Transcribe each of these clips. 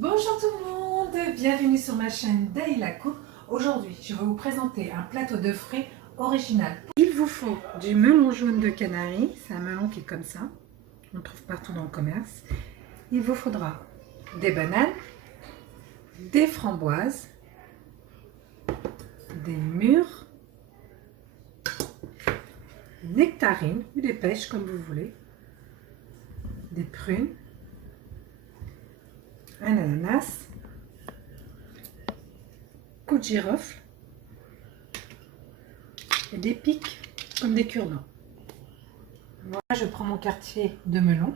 Bonjour tout le monde, bienvenue sur ma chaîne Daïla Cook. Aujourd'hui, je vais vous présenter un plateau de frais original. Il vous faut du melon jaune de Canaries, c'est un melon qui est comme ça, on le trouve partout dans le commerce. Il vous faudra des bananes, des framboises, des mûres, nectarines ou des pêches comme vous voulez, des prunes, un ananas, coup de girofle et des pics comme des cure-dents. Moi, je prends mon quartier de melon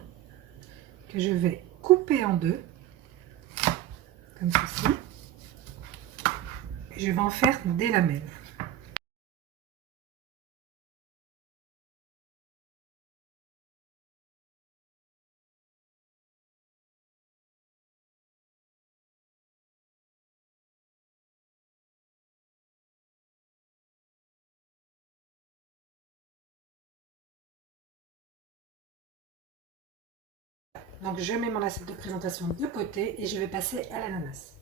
que je vais couper en deux, comme ceci. Et je vais en faire des lamelles. Donc je mets mon assiette de présentation de côté et je vais passer à l'ananas.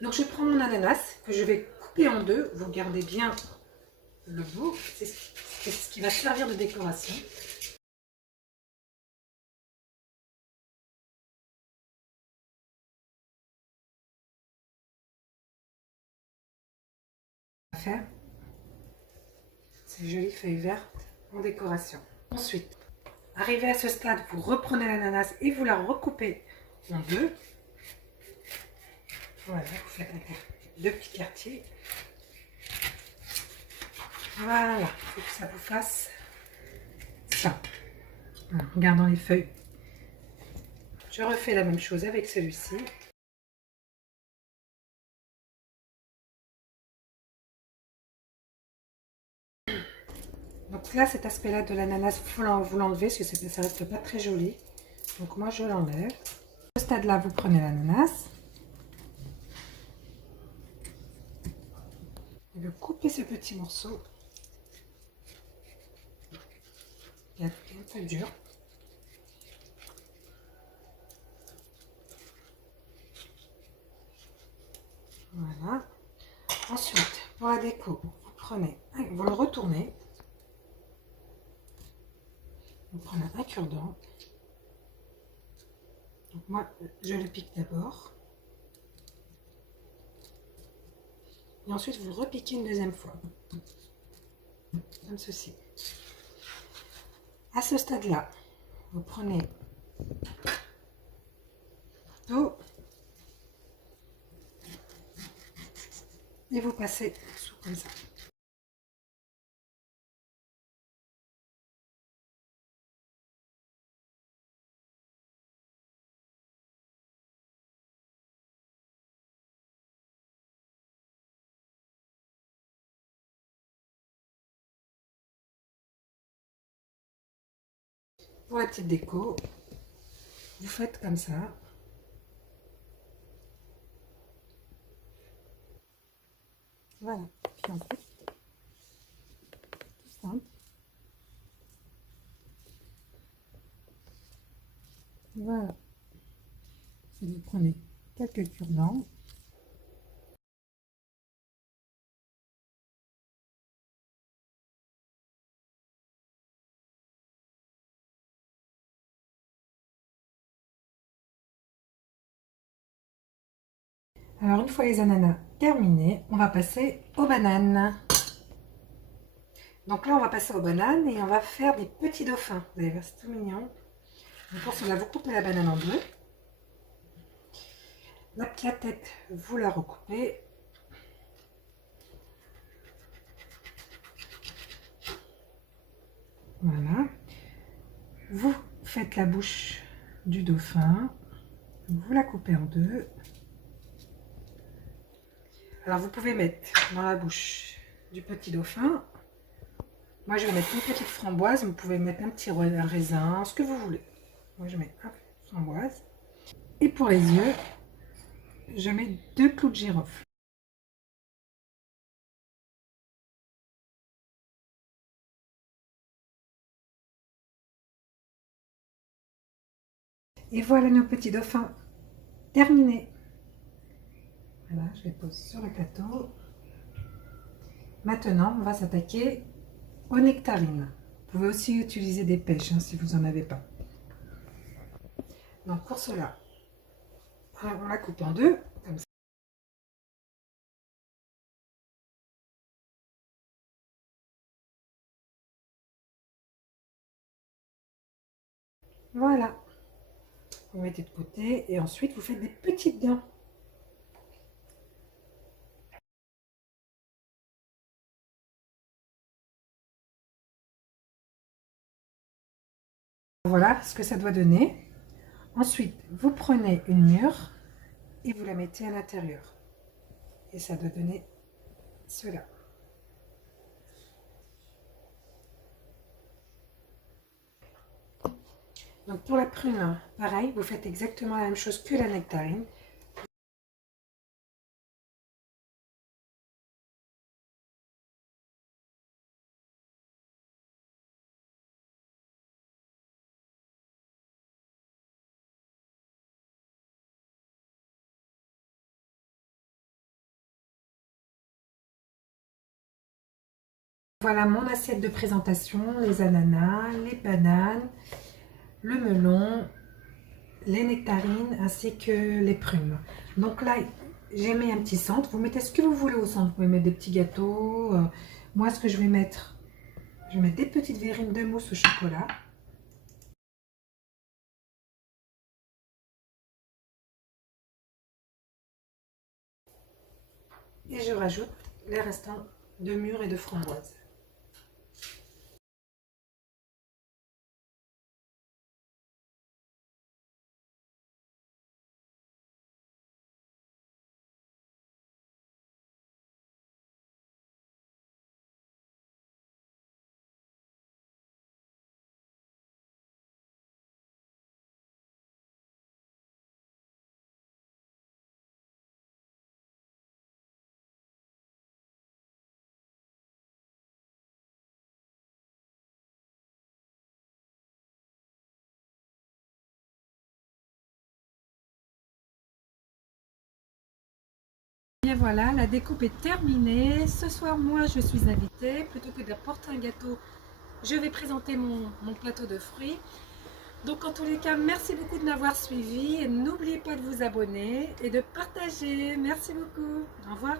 Donc je prends mon ananas que je vais couper en deux. Vous gardez bien le bout, c'est ce qui va servir de décoration. On va faire ces jolies feuilles vertes en décoration. Ensuite, arrivé à ce stade, vous reprenez l'ananas et vous la recoupez en deux. Voilà, vous faites deux petits quartiers. Voilà, il faut que ça vous fasse ça. En regardant les feuilles. Je refais la même chose avec celui-ci. Donc là, cet aspect-là de l'ananas, vous l'enlevez parce que ça reste pas très joli. Donc moi, je l'enlève. À ce stade-là, vous prenez l'ananas. Et vous coupez ce petit morceau. Il est un peu dur. Voilà. Ensuite, pour la déco, vous prenez, vous le retournez. Vous prenez un cure-dent. Donc moi, je le pique d'abord. Et ensuite, vous le repiquez une deuxième fois. Comme ceci. À ce stade-là, vous prenez l'eau et vous passez dessous comme ça. Pour la petite déco, vous faites comme ça. Voilà. Puis ensuite, tout simple. Voilà. Vous prenez quelques cure-dents. Alors, une fois les ananas terminés, on va passer aux bananes. Donc là, on va passer aux bananes et on va faire des petits dauphins. Vous allez voir, c'est tout mignon. Donc pour cela, vous coupez la banane en deux. La tête, vous la recoupez. Voilà. Vous faites la bouche du dauphin. Vous la coupez en deux. Alors, vous pouvez mettre dans la bouche du petit dauphin. Moi, je vais mettre une petite framboise. Vous pouvez mettre un petit raisin, ce que vous voulez. Moi, je mets une framboise. Et pour les yeux, je mets deux clous de girofle. Et voilà nos petits dauphins terminé. Voilà, je les pose sur le plateau. Maintenant, on va s'attaquer aux nectarines. Vous pouvez aussi utiliser des pêches si vous n'en avez pas. Donc pour cela, on la coupe en deux, comme ça. Voilà. Vous mettez de côté et ensuite vous faites des petites dents. Voilà ce que ça doit donner. Ensuite, vous prenez une mûre et vous la mettez à l'intérieur. Et ça doit donner cela. Donc pour la prune, pareil, vous faites exactement la même chose que la nectarine. Voilà mon assiette de présentation, les ananas, les bananes, le melon, les nectarines ainsi que les prunes. Donc là, j'ai mis un petit centre. Vous mettez ce que vous voulez au centre. Vous pouvez mettre des petits gâteaux. Moi, ce que je vais mettre des petites verrines de mousse au chocolat. Et je rajoute les restants de mûres et de framboises. Et voilà, la découpe est terminée. Ce soir, moi, je suis invitée. Plutôt que d'apporter un gâteau, je vais présenter mon plateau de fruits. Donc, en tous les cas, merci beaucoup de m'avoir suivi. N'oubliez pas de vous abonner et de partager. Merci beaucoup. Au revoir.